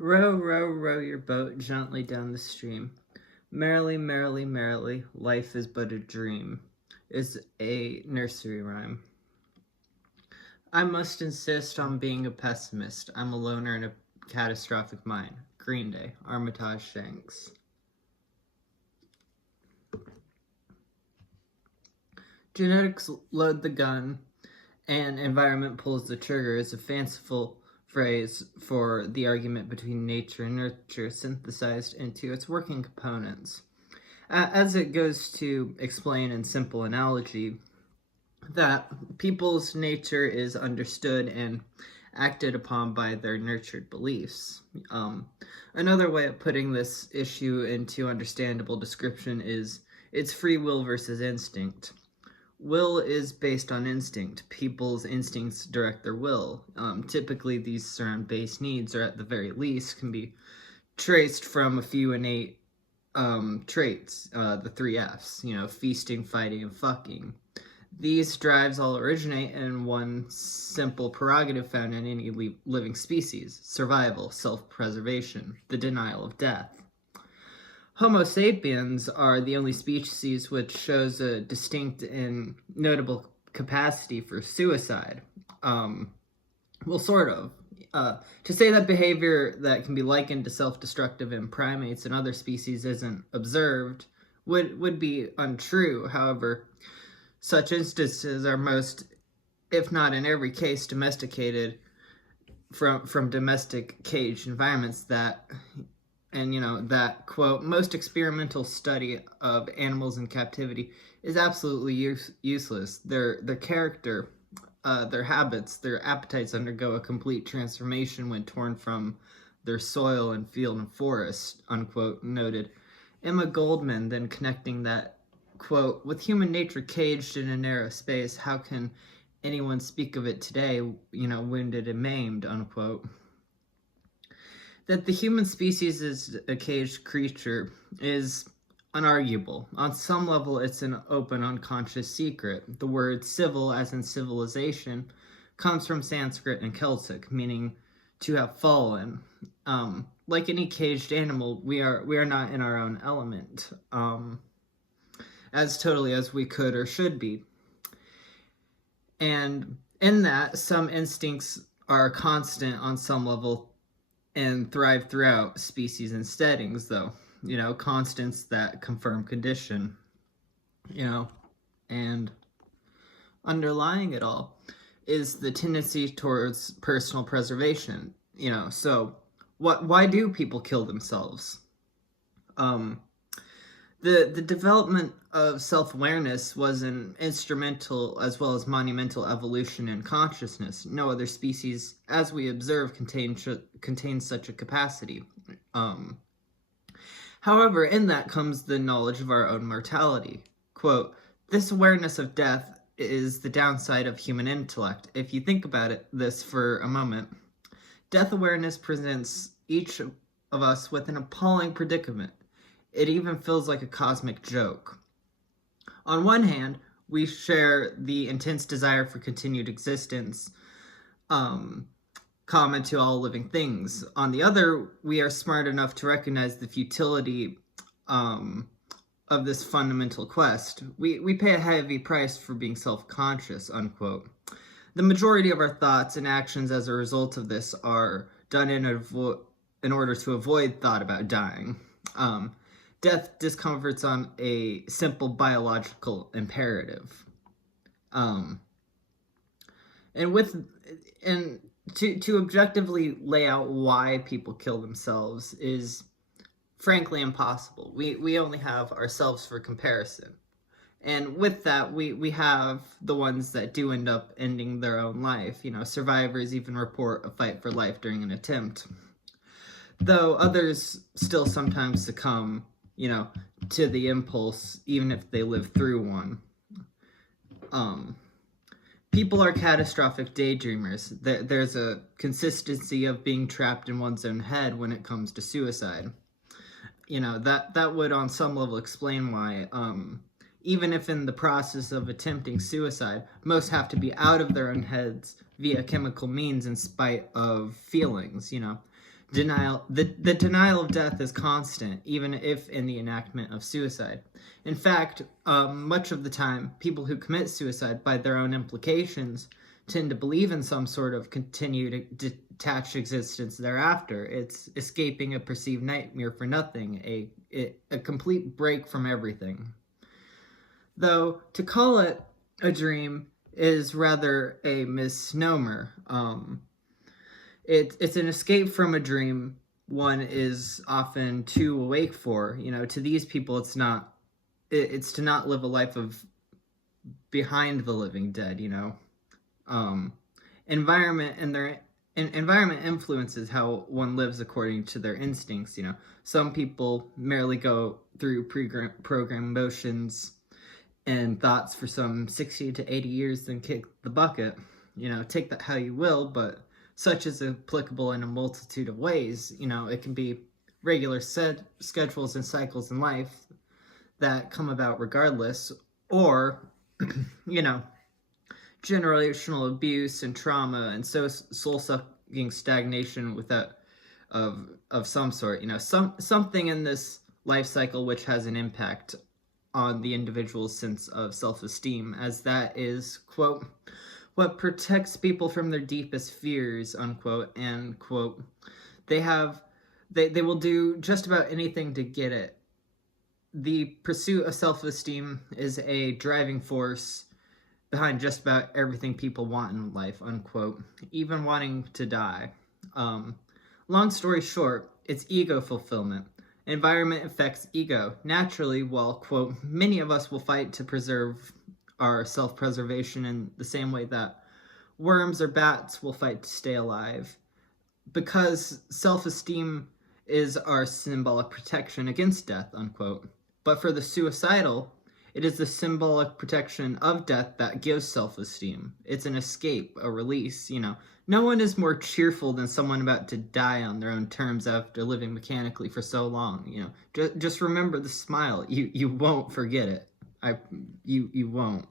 Row, row, row your boat gently down the stream. Merrily, merrily, merrily, life is but a dream, is a nursery rhyme. I must insist on being a pessimist. I'm a loner in a catastrophic mind. Green Day, Armitage Shanks. Genetics load the gun, and environment pulls the trigger is a fanciful phrase for the argument between nature and nurture synthesized into its working components. As it goes to explain in simple analogy that people's nature is understood and acted upon by their nurtured beliefs. Another way of putting this issue into understandable description is it's free will versus instinct. Will is based on instinct. People's instincts direct their will. Typically, these surround base needs, or at the very least, can be traced from a few innate traits, the three F's, feasting, fighting, and fucking. These drives all originate in one simple prerogative found in any living species: survival, self-preservation, the denial of death. Homo sapiens are the only species which shows a distinct and notable capacity for suicide. Well, sort of. To say that behavior that can be likened to self-destructive in primates and other species isn't observed would be untrue. However, such instances are most, if not in every case, domesticated from domestic caged environments that quote, most experimental study of animals in captivity is absolutely useless. Their character, their habits, their appetites undergo a complete transformation when torn from their soil and field and forest, unquote, noted Emma Goldman, then connecting that, quote, with human nature caged in a narrow space, how can anyone speak of it today, wounded and maimed, unquote. That the human species is a caged creature is unarguable. On some level, it's an open, unconscious secret. The word civil, as in civilization, comes from Sanskrit and Celtic, meaning to have fallen. Like any caged animal, we are not in our own element, as totally as we could or should be. And in that, some instincts are constant on some level and thrive throughout species and settings, though, constants that confirm condition, and underlying it all is the tendency towards personal preservation, so why do people kill themselves? The development of self-awareness was an instrumental as well as monumental evolution in consciousness. No other species, as we observe, contains such a capacity. However, in that comes the knowledge of our own mortality. Quote, this awareness of death is the downside of human intellect. If you think about this for a moment, death awareness presents each of us with an appalling predicament. It even feels like a cosmic joke. On one hand, we share the intense desire for continued existence, common to all living things. On the other, we are smart enough to recognize the futility of this fundamental quest. We pay a heavy price for being self-conscious, unquote. The majority of our thoughts and actions as a result of this are done in order to avoid thought about dying. Death discomforts on a simple biological imperative. And to objectively lay out why people kill themselves is frankly impossible. We only have ourselves for comparison. And with that, we have the ones that do end up ending their own life. Survivors even report a fight for life during an attempt. Though others still sometimes succumb to the impulse, even if they live through one. People are catastrophic daydreamers. There's a consistency of being trapped in one's own head when it comes to suicide. That would on some level explain why, even if in the process of attempting suicide, most have to be out of their own heads via chemical means in spite of feelings, The denial of death is constant, even if in the enactment of suicide. In fact, much of the time, people who commit suicide, by their own implications, tend to believe in some sort of continued detached existence thereafter. It's escaping a perceived nightmare for nothing, a complete break from everything. Though to call it a dream is rather a misnomer. It's an escape from a dream one is often too awake for. To these people, it's not. It's to not live a life of behind the living dead. Environment and their environment influences how one lives according to their instincts. Some people merely go through program motions and thoughts for some 60 to 80 years, then kick the bucket. Take that how you will, but such is applicable in a multitude of ways. It can be regular schedules and cycles in life that come about regardless, or, generational abuse and trauma and soul-sucking stagnation without of some sort. Something in this life cycle which has an impact on the individual's sense of self-esteem, as that is, quote, what protects people from their deepest fears, unquote, and, quote, they will do just about anything to get it. The pursuit of self-esteem is a driving force behind just about everything people want in life, unquote, even wanting to die. Long story short, it's ego fulfillment. Environment affects ego naturally, while, quote, many of us will fight to preserve our self-preservation in the same way that worms or bats will fight to stay alive. Because self-esteem is our symbolic protection against death, unquote. But for the suicidal, it is the symbolic protection of death that gives self-esteem. It's an escape, a release. No one is more cheerful than someone about to die on their own terms after living mechanically for so long. Just remember the smile. You won't forget it. You won't.